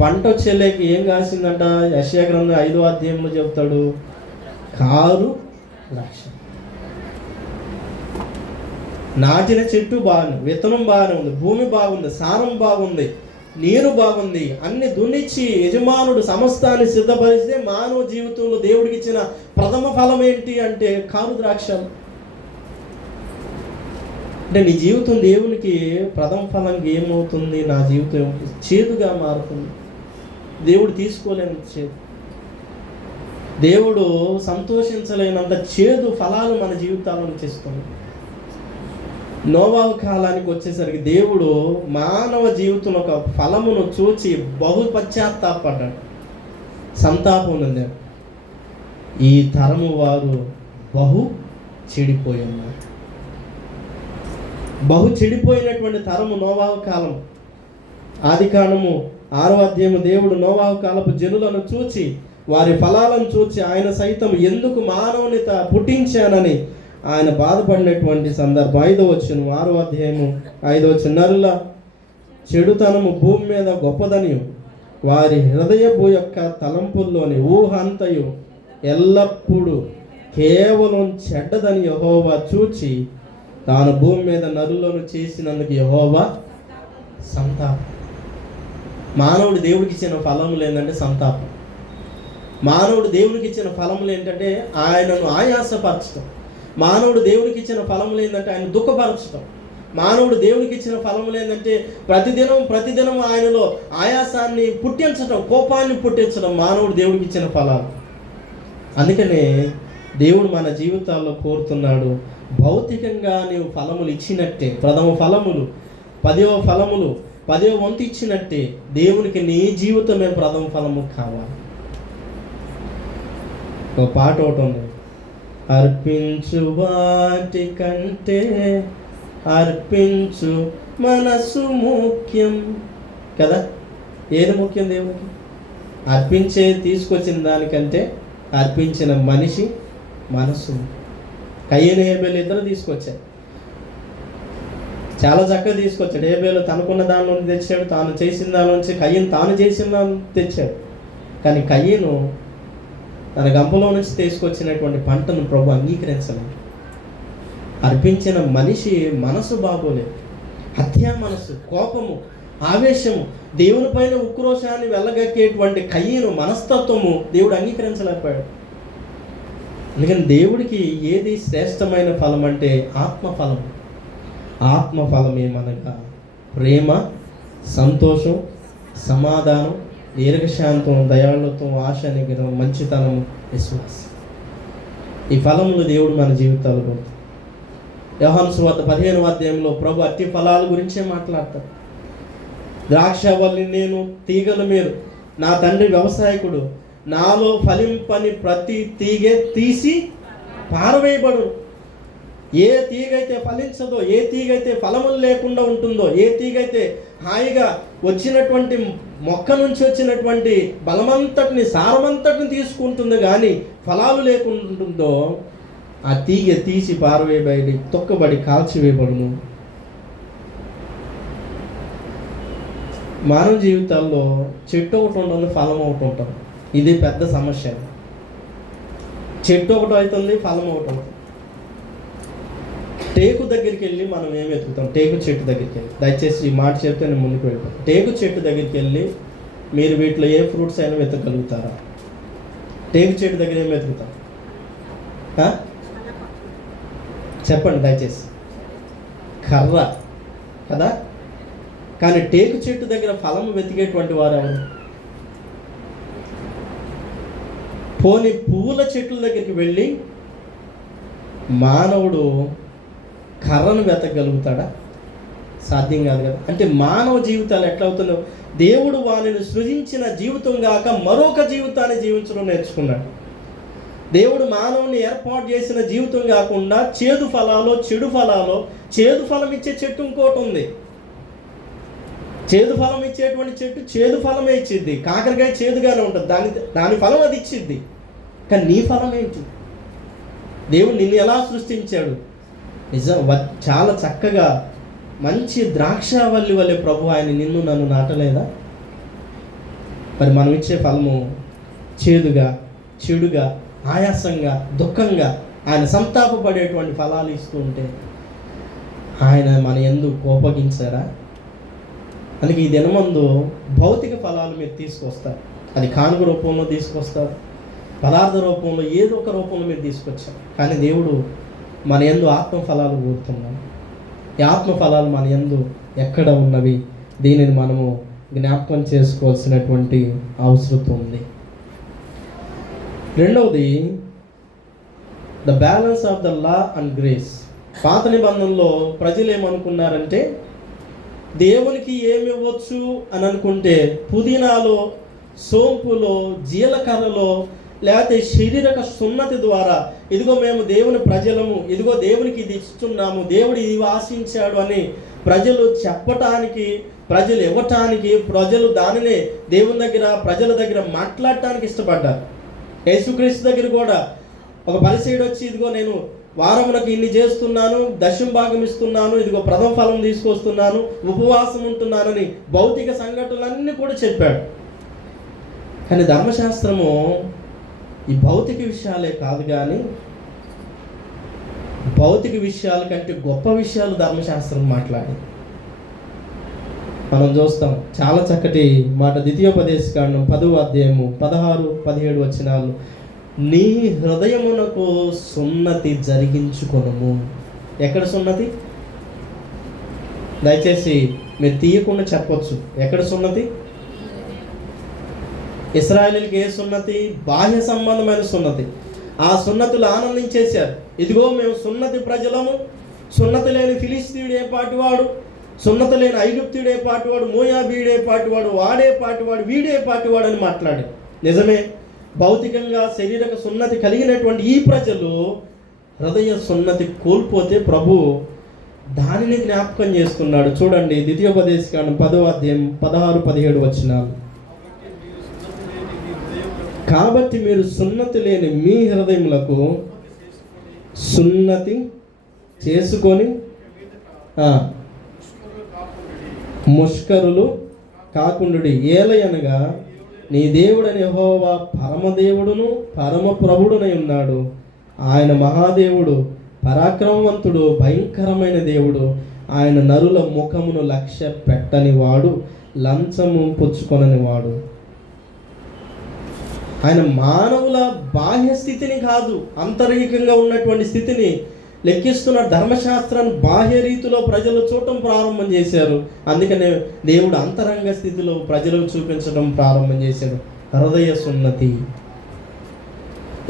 పంట వచ్చేలేకి ఏం కాసిందంట? యెషయా గ్రంథం 5వ అధ్యాయంలో చెప్తాడు, కారు ద్రాక్ష. నాటిన చెట్టు బాగుంది, విత్తనం బాగానే ఉంది, భూమి బాగుంది, సారం బాగుంది, నీరు బాగుంది, అన్ని దున్నిచ్చి యజమానుడు సమస్తాన్ని సిద్ధపరిస్తే మానవ జీవితంలో దేవుడికి ఇచ్చిన ప్రథమ ఫలం ఏంటి అంటే కారు ద్రాక్షలు. అంటే నీ జీవితం దేవునికి ప్రథమ ఫలంగా ఏమవుతుంది? నా జీవితం చేదుగా మారుతుంది. దేవుడు తీసుకోలేని చేదు, దేవుడు సంతోషించలేనంత చేదు ఫలాలు మన జీవితాలను చేస్తుంది. నోవాహు కాలానికి వచ్చేసరికి దేవుడు మానవ జీవితంలో ఒక ఫలమును చూచి బహు పశ్చాత్తాపడ్డాడు, సంతాపం పొందాడు. ఈ తరము వారు బహు చెడిపోయి ఉన్నారు. బహు చెడిపోయినటువంటి తరము నోవాహు కాలం. ఆదికాండము 6వ అధ్యాయము దేవుడు నోవాహు కాలపు జనులను చూచి వారి ఫలాలను చూచి ఆయన సైతం ఎందుకు మానవుని పుట్టించానని ఆయన బాధపడినటువంటి సందర్భం. 5వ వచనం 6వ అధ్యాయము 5వ వచనం, నరుల చెడుతనము భూమి మీద గొప్పదని వారి హృదయపు యొక్క తలంపుల్లోని ఊహ అంతయు ఎల్లప్పుడూ కేవలం చెడ్డదని యెహోవా చూచి తాను భూమి మీద నరులను చేసినందుకు యెహోవా సంతాపం. మానవుడు దేవుడికి ఇచ్చిన ఫలములు ఏంటంటే సంతాపం. మానవుడు దేవునికి ఇచ్చిన ఫలములు ఏంటంటే ఆయనను ఆయాసపరచడం. మానవుడు దేవునికి ఇచ్చిన ఫలములు ఏంటంటే ఆయన దుఃఖపరచడం. మానవుడు దేవునికి ఇచ్చిన ఫలములు ఏంటంటే ప్రతిదినం ఆయనలో ఆయాసాన్ని పుట్టించడం, కోపాన్ని పుట్టించడం మానవుడు దేవుడికి ఇచ్చిన ఫలాలు. అందుకనే దేవుడు మన జీవితాల్లో కోరుతున్నాడు, భౌతికంగా నీవు ఫలములు ఇచ్చినట్టే, ప్రథమ ఫలములు 10వ ఫలములు 10వ వంతు ఇచ్చినట్టే దేవునికి నీ జీవితమే ప్రథమ ఫలము కావాలి. ఒక పాట ఒకటి ఉంది, అర్పించు వాటి కంటే అర్పించు మనసు ముఖ్యం కదా. ఏది ముఖ్యం దేవునికి? అర్పించే తీసుకొచ్చిన దానికంటే అర్పించిన మనిషి మనసు. కయ్యను హేబేలు ఇద్దరు తీసుకొచ్చారు, చాలా చక్కగా తీసుకొచ్చాడు. హేబేలు తనకున్న దానిలో తెచ్చాడు, తాను చేసిన దాని నుంచి. కయ్యను తాను చేసిన దాన్ని తెచ్చాడు, కానీ కయ్యను తన గంపలో నుంచి తీసుకొచ్చినటువంటి పంటను ప్రభు అంగీకరించలేదు. అర్పించిన మనిషి మనసు బాగోలేదు, హత్యా మనసు, కోపము, ఆవేశము, దేవుని పైన ఉక్రోషాన్ని వెళ్ళగక్కేటువంటి కయ్యను మనస్తత్వము దేవుడు అంగీకరించలేకపోయాడు. అందుకని దేవుడికి ఏది శ్రేష్టమైన ఫలం అంటే ఆత్మఫలం. ఆత్మఫలం ఏమనగా ప్రేమ, సంతోషం, సమాధానం, దీర్ఘశాంతం, దయాళుత్వం, ఆశ, నిగ్రహం, మంచితనము, విశ్వాసం. ఈ ఫలములు దేవుడు మన జీవితాలు కొడుతుంది. యోహాను సువార్త 15వ అధ్యాయంలో ప్రభు అట్టి ఫలాల గురించే మాట్లాడతారు. ద్రాక్షవల్లి నేను, తీగలు మీరు. నా తండ్రి వ్యవసాయకుడు. నాలో ఫలింపని ప్రతి తీగె తీసి పారవేయబడు. ఏ తీగ అయితే ఫలించదో, ఏ తీగ అయితే ఫలములు లేకుండా ఉంటుందో, ఏ తీగ అయితే హాయిగా వచ్చినటువంటి మొక్క నుంచి వచ్చినటువంటి బలమంతటిని, సారమంతటిని తీసుకుంటుందో కానీ ఫలాలు లేకుండా ఉంటుందో, ఆ తీగ తీసి పారవేయబడి తొక్కబడి కాల్చివేయబడును. మానవ జీవితాల్లో చెట్టు ఒకటి ఉండదు, ఫలం ఒకటి ఉంటుంది. ఇది పెద్ద సమస్య. చెట్టు ఒకటి అవుతుంది, ఫలం ఒకటి ఉంటుంది. టేకు దగ్గరికి వెళ్ళి మనం ఏం వెతుకుతాం? టేకు చెట్టు దగ్గరికి వెళ్ళి, దయచేసి ఈ మాట చెప్తే నేను ముందుకు వెళ్తాను. టేకు చెట్టు దగ్గరికి వెళ్ళి మీరు వీటిలో ఏ ఫ్రూట్స్ అయినా వెతకగలుగుతారా? టేకు చెట్టు దగ్గర ఏం వెతుకుతాం? చెప్పండి దయచేసి. కర్ర కదా. కానీ టేకు చెట్టు దగ్గర ఫలం వెతికేటువంటి వారు ఎవరు? పోని పువ్వుల చెట్ల దగ్గరికి వెళ్ళి మానవుడు కర్రను వెతకగలుగుతాడా? సాధ్యం కాదు కదా. అంటే మానవ జీవితాలు ఎట్లా అవుతుందో, దేవుడు వానిని సృజించిన జీవితం కాక మరొక జీవితాన్ని జీవించడం నేర్చుకున్నాడు. దేవుడు మానవుని ఏర్పాటు చేసిన జీవితం కాకుండా చేదు ఫలాలు, చెడు ఫలాలు, చేదు ఫలం ఇచ్చే చెట్టు ఇంకోటి ఉంది. చేదు ఫలం ఇచ్చేటువంటి చెట్టు చేదు ఫలమే ఇచ్చిద్ది. కాకరకాయ చేదుగానే ఉంటుంది, దాని ఫలం అది ఇచ్చిద్ది. కానీ నీ ఫలం ఏంటి? దేవుడు నిన్ను ఎలా సృష్టించాడు? నిజం చాలా చక్కగా మంచి ద్రాక్షవల్లి వల్లే ప్రభు ఆయన నిన్ను నన్ను నాటలేదా? మరి మనం ఇచ్చే ఫలము చేదుగా, చెడుగా, ఆయాసంగా, దుఃఖంగా, ఆయన సంతాపపడేటువంటి ఫలాలు ఇస్తూ ఉంటే ఆయన మన యందు కోపగించారా? అందుకే ఈ దినమందు భౌతిక ఫలాలు మీరు తీసుకొస్తారు. అది కానుక రూపంలో తీసుకొస్తారు, పదార్థ రూపంలో, ఏదో ఒక రూపంలో మీరు తీసుకొచ్చారు. కానీ దేవుడు మన యందు ఆత్మ ఫలాలు కోరుతున్నాడు. ఈ ఆత్మ ఫలాలు మన యందు ఎక్కడ ఉన్నవి? దీనిని మనము జ్ఞాపకం చేసుకోవాల్సినటువంటి అవసరం ఉంది. రెండవది, the balance of the law and grace. పాత నిబంధనలో ప్రజలు ఏమనుకున్నారంటే, దేవునికి ఏమి ఇవ్వచ్చు అని అనుకుంటే పుదీనాలో, సోంపులో, జీలకర్రలో, లేకపోతే శారీరక సున్నతి ద్వారా ఇదిగో మేము దేవుని ప్రజలము, ఇదిగో దేవునికి ఇది ఇస్తున్నాము, దేవుడు ఇది ఆశించాడు అని ప్రజలు చెప్పటానికి, ప్రజలు ఇవ్వటానికి, ప్రజలు దానినే దేవుని దగ్గర, ప్రజల దగ్గర మాట్లాడటానికి ఇష్టపడ్డారు. యేసుక్రీస్తు దగ్గర కూడా ఒక పరిసయుడు వచ్చి, ఇదిగో నేను వారమునకు ఇన్ని చేస్తున్నాను, దశమ భాగం ఇస్తున్నాను, ఇదిగో ప్రథమ ఫలం తీసుకొస్తున్నాను, ఉపవాసం ఉంటున్నానని భౌతిక సంఘటనలన్నీ కూడా చెప్పాడు. కానీ ధర్మశాస్త్రము ఈ భౌతిక విషయాలే కాదు, కానీ భౌతిక విషయాల కంటే గొప్ప విషయాలు ధర్మశాస్త్రం మాట్లాడి మనం చూస్తాం. చాలా చక్కటి మాట ద్వితీయోపదేశకాండం 10వ అధ్యాయము 16-17 వచనాలు. నీ హృదయమునకు సున్నతి జరిగించుకొనుము. ఎక్కడ సున్నతి? దయచేసి మీరు తీయకుండా చెప్పొచ్చు. ఎక్కడ సున్నతి? ఇశ్రాయేలీయులకి ఏ సున్నతి? బాహ్య సంబంధమైన సున్నతి. ఆ సున్నతులు ఆనందించేశారు. ఇదిగో మేము సున్నతి ప్రజలము, సున్నతి లేని ఫిలిస్తీయుడే పాటివాడు, సున్నతి లేని ఐగుప్తుడే పాటివాడు, మోయాబీడే పాటివాడు, వాడే పాటివాడు, వీడే పాటివాడు అని మాట్లాడారు. నిజమే, భౌతికంగా శరీరక సున్నతి కలిగినటువంటి ఈ ప్రజలు హృదయ సున్నతి కోల్పోతే ప్రభు దానిని జ్ఞాపకం చేసుకున్నాడు. చూడండి, ద్వితీయోపదేశకాండం 10వ అధ్యాయం 16-17 వచనాలు. కాబట్టి మీరు సున్నతి లేని మీ హృదయములకు సున్నతి చేసుకొని ముష్కరులు కాకుండుడి. ఏలయనగా నీ దేవుడని యెహోవా పరమదేవుడును పరమ ప్రభుడునై ఉన్నాడు. ఆయన మహాదేవుడు, పరాక్రమవంతుడు, భయంకరమైన దేవుడు. ఆయన నరుల ముఖమును లక్ష్య పెట్టని వాడు, లంచము పుచ్చుకొనని వాడు. ఆయన మానవుల బాహ్య స్థితిని కాదు, అంతరంగికంగా ఉన్నటువంటి స్థితిని లెక్కిస్తున్న ధర్మశాస్త్రాన్ని బాహ్య రీతిలో ప్రజలు చూడటం ప్రారంభం చేశారు. అందుకనే దేవుడు అంతరంగ స్థితిలో ప్రజలకు చూపించడం ప్రారంభం చేశాడు. హృదయ సున్నతి.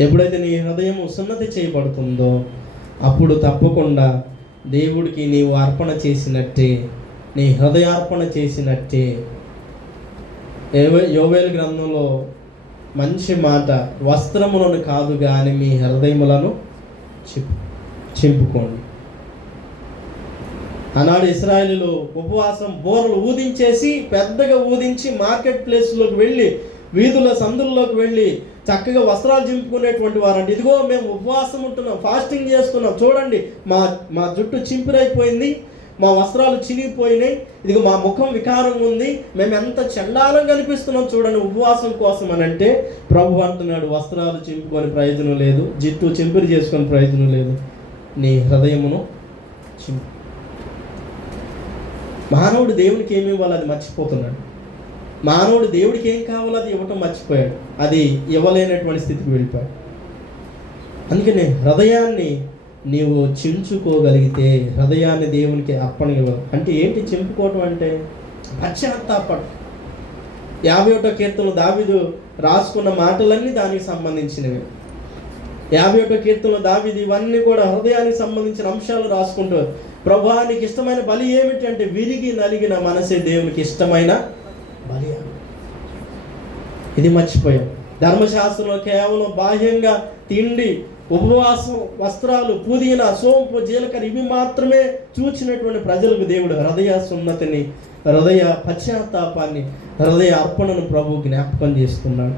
ఎప్పుడైతే నీ హృదయం సున్నతి చేయబడుతుందో అప్పుడు తప్పకుండా దేవుడికి నీవు అర్పణ చేసినట్టే, నీ హృదయార్పణ చేసినట్టే. యోవేలు గ్రంథంలో మంచి మాట, వస్త్రములను కాదు కానీ మీ హృదయములను చింపుకోండి. ఆనాడు ఇశ్రాయేలీయులు ఉపవాసం బోరలు ఊదించేసి, పెద్దగా ఊదించి మార్కెట్ ప్లేస్లోకి వెళ్ళి, వీధుల సందుల్లోకి వెళ్ళి చక్కగా వస్త్రాలు చింపుకునేటువంటి వారంటే, ఇదిగో మేము ఉపవాసం ఉంటున్నాం, ఫాస్టింగ్ చేస్తున్నాం, చూడండి మా జుట్టు చింపిరైపోయింది, మా వస్త్రాలు చినిగిపోయినాయి, ఇదిగో మా ముఖం వికారంగా ఉంది, మేము ఎంత చండాలం కనిపిస్తున్నాం చూడండి ఉపవాసం కోసం అని అంటే, ప్రభు అంటున్నాడు, వస్త్రాలు చింపుకొని ప్రయోజనం లేదు, జుట్టు చింపిరి చేసుకొని ప్రయోజనం లేదు, నీ హృదయమును చింపు. మానవుడు దేవునికి ఏమి ఇవ్వాలి అది మర్చిపోతున్నాడు. మానవుడు దేవుడికి ఏం కావాలో అది ఇవ్వటం మర్చిపోయాడు. అది ఇవ్వలేనటువంటి స్థితికి వెళ్ళిపోయాడు. అందుకనే హృదయాన్ని నీవు చించుకోగలిగితే, హృదయాన్ని దేవునికి అర్పణ ఇవ్వాలి. అంటే ఏంటి చింపుకోవటం అంటే? పశ్చాత్తాపం. 51వ కీర్తనలో దావీదు రాసుకున్న మాటలన్నీ దానికి సంబంధించినవి. 51వ కీర్తనలో దావీదు ఇవన్నీ కూడా హృదయానికి సంబంధించిన అంశాలు రాసుకుంటారు. ప్రభువా నీకు ఇష్టమైన బలి ఏమిటి అంటే, విరిగి నలిగిన మనసే దేవునికి ఇష్టమైన బలి. ఇది మర్చిపోయాం. ధర్మశాస్త్రంలో కేవలం బాహ్యంగా తిండి, ఉపవాసం, వస్త్రాలు, పుదీనా, సోంపు, జీలకర్ర ఇవి మాత్రమే చూచినటువంటి ప్రజలకు దేవుడు హృదయ సున్నతిని, హృదయ పశ్చాత్తాపాన్ని, హృదయ అర్పణను ప్రభు జ్ఞాపకం చేస్తున్నాడు.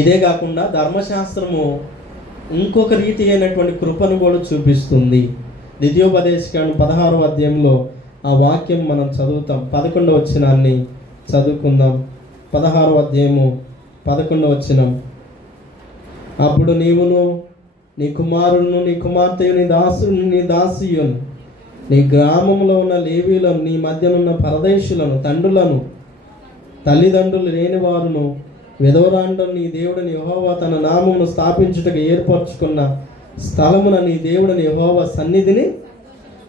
ఇదే కాకుండా ధర్మశాస్త్రము ఇంకొక రీతి అయినటువంటి కృపను కూడా చూపిస్తుంది. ద్వితీయోపదేశకాండం 16వ అధ్యాయంలో ఆ వాక్యం మనం చదువుతాం. 11వ వచనాన్ని చదువుకుందాం. 16వ అధ్యాయము 11వ వచనం. అప్పుడు నీవును నీ కుమారులను నీ కుమార్తెయు నీ దాసుని నీ దాసియును నీ గ్రామంలో ఉన్న లేవీలను నీ మధ్యనున్న పరదేశులను తండ్రులను తల్లిదండ్రులు లేని వారును విధవరాండ్రులను నీ దేవుడిని యెహోవా తన నామమును స్థాపించుటకు ఏర్పరచుకున్న స్థలమున నీ దేవుడిని యెహోవా సన్నిధిని.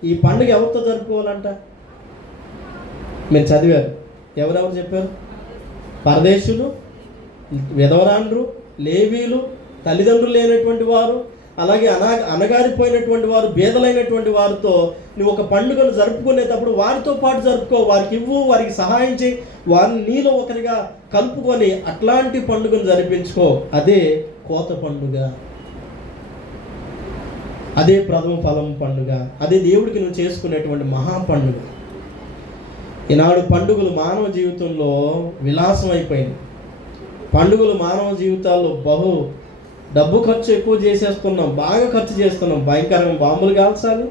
ఈ పండుగ ఎవరితో జరుపుకోవాలంట? మీరు చదివారు. ఎవరెవరు చెప్పారు? పరదేశులు, విధవరాండ్రు, లేవీలు, తల్లిదండ్రులు లేనటువంటి వారు, అలాగే అనగారిపోయినటువంటి వారు, బేదలైనటువంటి వారితో నువ్వు ఒక పండుగను జరుపుకునేటప్పుడు వారితో పాటు జరుపుకో, వారికి ఇవ్వు, వారికి సహాయం చేయి, వారిని నీలో ఒకరిగా కలుపుకొని అట్లాంటి పండుగను జరిపించుకో. అదే కోత పండుగ, అదే ప్రథమ ఫలం పండుగ, అదే దేవుడికి నువ్వు చేసుకునేటువంటి మహా పండుగ. ఈనాడు పండుగలు మానవ జీవితంలో విలాసం అయిపోయింది. పండుగలు మానవ జీవితాల్లో డబ్బు ఖర్చు ఎక్కువ చేసేస్తున్నాం, బాగా ఖర్చు చేస్తున్నాం. భయంకరంగా బాంబులు కాల్చాలి,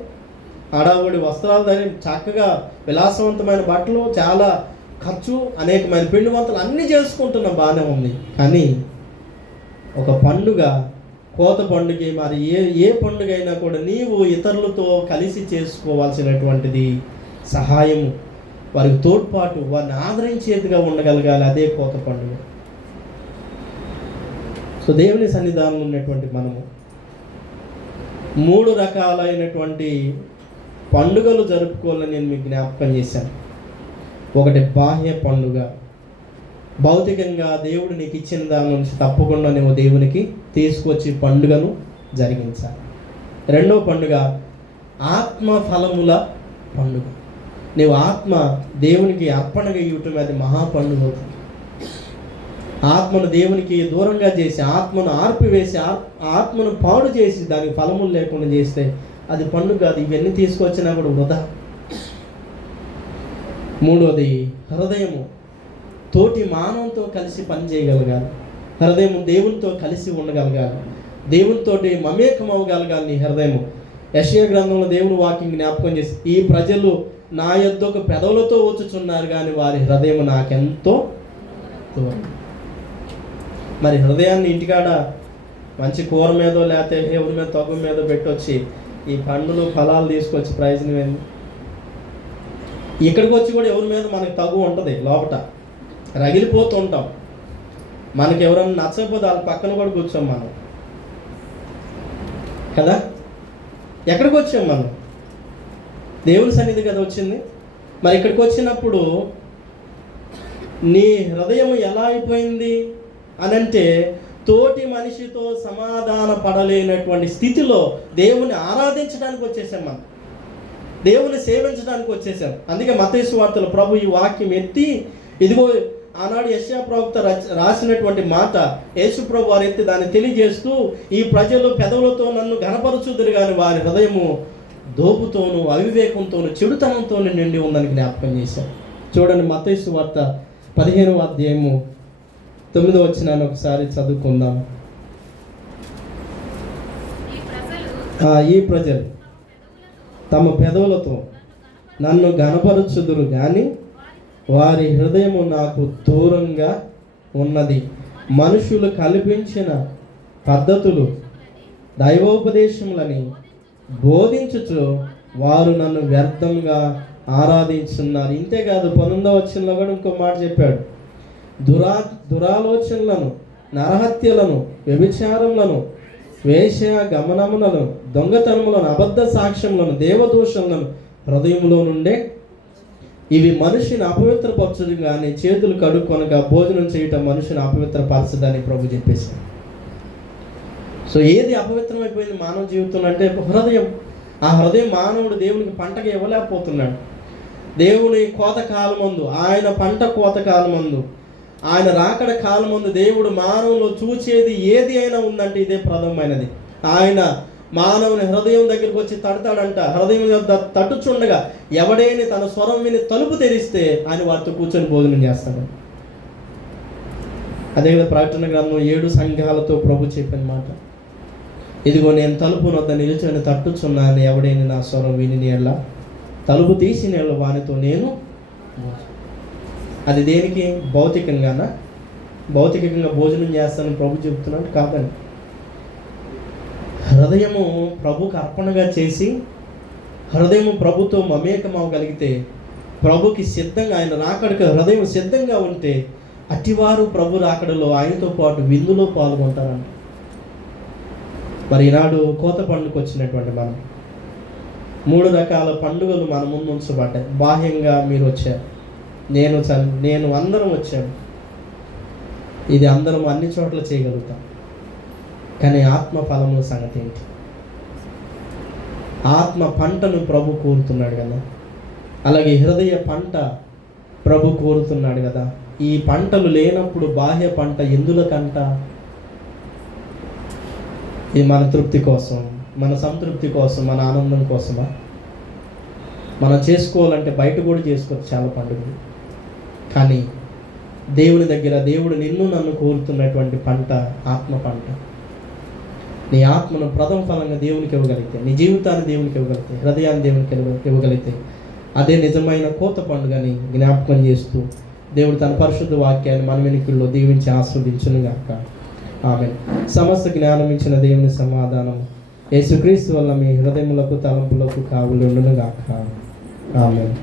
హడావుడి వస్త్రాలు ధరి, చక్కగా విలాసవంతమైన బట్టలు, చాలా ఖర్చు, అనేకమైన పిండి వంటలు అన్నీ చేసుకుంటున్నాం, బాగానే ఉంది. కానీ ఒక పండుగ, కోత పండుగ, మరి ఏ పండుగ అయినా కూడా నీవు ఇతరులతో కలిసి చేసుకోవాల్సినటువంటిది సహాయము, వారికి తోడ్పాటు, వారిని ఆదరించేదిగా ఉండగలగాలి. అదే కోత పండుగ. సో దేవుని సన్నిధానంలో ఉన్నటువంటి మనము 3 రకాలైనటువంటి పండుగలు జరుపుకోవాలని నేను మీకు జ్ఞాపకం చేశాను. ఒకటి బాహ్య పండుగ, భౌతికంగా దేవుడు నీకు ఇచ్చిన దాని నుంచి తప్పకుండా నువ్వు దేవునికి తీసుకొచ్చి పండుగను జరిగించాలి. రెండో పండుగ ఆత్మ ఫలముల పండుగ. నీవు ఆత్మ దేవునికి అర్పణగా ఇవ్వటం, అది మహాపండుగ అవుతుంది. ఆత్మను దేవునికి దూరంగా చేసి, ఆత్మను ఆర్పివేసి, ఆత్మను పాడు చేసి దానికి ఫలములు లేకుండా చేస్తే అది పండుగ కాదు. ఇవన్నీ తీసుకొచ్చినా కూడా వృధా. మూడోది హృదయము. తోటి మానవుతో కలిసి పని చేయగలగాలి. హృదయం దేవునితో కలిసి ఉండగలగాలి, దేవునితోటి మమేకం అవ్వగలగాలి నీ హృదయము. యెషయా గ్రంథంలో దేవుని వాక్యం జ్ఞాపకం చేసి, ఈ ప్రజలు నా యొద్దకు పెదవులతో వచ్చుచున్నారు కానీ వారి హృదయం నాకెంతో దూరం. మరి హృదయాన్ని ఇంటికాడ మంచి కూర మీదో లేకపోతే ఎవరి మీద తగ్గు మీద పెట్టొచ్చి ఈ పండ్లు ఫలాలు తీసుకొచ్చి ప్రయోజనం ఏంది? ఇక్కడికి వచ్చి కూడా ఎవరి మీద మనకు తగ్గు ఉంటుంది, లోపట రగిలిపోతూ ఉంటాం. మనకి ఎవరైనా నచ్చకపోతే వాళ్ళ పక్కన కూడా కూర్చోం మనం కదా. ఎక్కడికి వచ్చాం మనం? దేవుని సన్నిధి కదా వచ్చింది. మరి ఇక్కడికి వచ్చినప్పుడు నీ హృదయం ఎలా అయిపోయింది అనంటే, తోటి మనిషితో సమాధాన పడలేనటువంటి స్థితిలో దేవుని ఆరాధించడానికి వచ్చేసాం, మనం దేవుని సేవించడానికి వచ్చేసాం. అందుకే మత్తయి సువార్తలో ప్రభు ఈ వాక్యం ఎత్తి, ఇదిగో ఆనాడు యెషయా ప్రవక్త రాసినటువంటి మాట యేసు ప్రభు వారు ఎత్తి దాన్ని తెలియజేస్తూ, ఈ ప్రజలు పెదవులతో నన్ను ఘనపరచుదురు కానీ వారి హృదయము దోపుతోనూ అవివేకంతోనూ చెడుతనంతోనూ నిండి ఉందని జ్ఞాపకం చేశారు. చూడండి, మత్తయి సువార్త 15వ అధ్యాయము 9వ వచనాన్ని ఒకసారి చదువుకుందాం. ఈ ప్రజలు తమ పెదవులతో నన్ను ఘనపరచుదురు కానీ వారి హృదయము నాకు దూరంగా ఉన్నది. మనుషులు కల్పించిన పద్ధతులు దైవోపదేశములని బోధించుచు వారు నన్ను వ్యర్థంగా ఆరాధించున్నారు. ఇంతేకాదు 19వ వచనంలో కూడా ఇంకో మాట చెప్పాడు. దురాలోచనలను, నరహత్యలను, వ్యభిచారములను, వేశ్య గమనములను, దొంగతనములను, అబద్ధ సాక్ష్యములను, దేవదోషములను హృదయంలో నుండే ఇవి మనిషిని అపవిత్రపరచదు కానీ చేతులు కడుక్కొనగా భోజనం చేయటం మనిషిని అపవిత్రపరచదని ప్రభు చెప్పేశాడు. సో ఏది అపవిత్రమైపోయింది మానవ జీవితంలో అంటే హృదయం. ఆ హృదయం మానవుడు దేవునికి పంటగా ఇవ్వలేకపోతున్నాడు. దేవుని కోత కాలమందు, ఆయన పంట కోత కాలమందు, ఆయన రాకడ కాలమందు దేవుడు మానవులో చూచేది ఏది అయినా ఉందంటే ఇదే ప్రథమమైనది. ఆయన మానవుని హృదయం దగ్గరికి వచ్చి తడతాడంట. హృదయం తట్టుచుండగా ఎవడైనా తన స్వరం విని తలుపు తెరిస్తే ఆయన వారితో కూర్చొని భోజనం చేస్తాడు. అదే కదా ప్రకటన గ్రంథం 7 సంఘాలతో ప్రభు చెప్పిన మాట. ఇదిగో నేను తలుపు వద్ద నిలుచొని తట్టుచున్నాను, ఎవడైనా నా స్వరం విని నీళ్ళ తలుపు తీసి నీళ్ళ వానితో నేను. అది దేనికి? భౌతికంగానా? భౌతికంగా భోజనం చేస్తానని ప్రభు చెబుతున్నాడు కాదండి. హృదయము ప్రభుకి అర్పణగా చేసి, హృదయము ప్రభుతో మమేకం అవ్వగలిగితే, ప్రభుకి సిద్ధంగా, ఆయన రాకడకు హృదయం సిద్ధంగా ఉంటే అటివారు ప్రభు రాకడలో ఆయనతో పాటు విందులో పాల్గొంటారంట. మరి ఈనాడు కోత పండుగకు వచ్చినటువంటి మనం 3 రకాల పండుగలు మన ముందు ఉంచబడ్డాయి. బాహ్యంగా మీరు వచ్చారు, నేను అందరం వచ్చాము. ఇది అందరం అన్ని చోట్ల చేయగలుగుతాం. కానీ ఆత్మ ఫలము సంగతి ఏంటి? ఆత్మ పంటను ప్రభు కోరుతున్నాడు కదా, అలాగే హృదయ పంట ప్రభు కోరుతున్నాడు కదా. ఈ పంటలు లేనప్పుడు బాహ్య పంట ఎందులకంట? ఇది మన తృప్తి కోసం, మన సంతృప్తి కోసం, మన ఆనందం కోసమా? మనం చేసుకోవాలంటే బయట కూడా చేసుకోవచ్చు చాలా పండుగలు. కానీ దేవుని దగ్గర దేవుడు నిన్ను నన్ను కోరుతున్నటువంటి పంట ఆత్మ పంట. నీ ఆత్మను ప్రథమ ఫలంగా దేవునికి ఇవ్వగలిగితే, నీ జీవితాన్ని దేవునికి ఇవ్వగలిగితే, హృదయాన్ని దేవునికి ఇవ్వగలిగితే అదే నిజమైన కోత పండుగని జ్ఞాపకం చేస్తూ దేవుడు తన పరిశుద్ధ వాక్యాన్ని మన వెనుకల్లో దీవించి ఆస్వాదించునుగాక. ఆమేన్. సమస్త జ్ఞానం ఇచ్చిన దేవుని సమాధానం యేసుక్రీస్తు వల్ల మీ హృదయములకు తలంపులకు కావులుండునుగాక. ఆమేన్.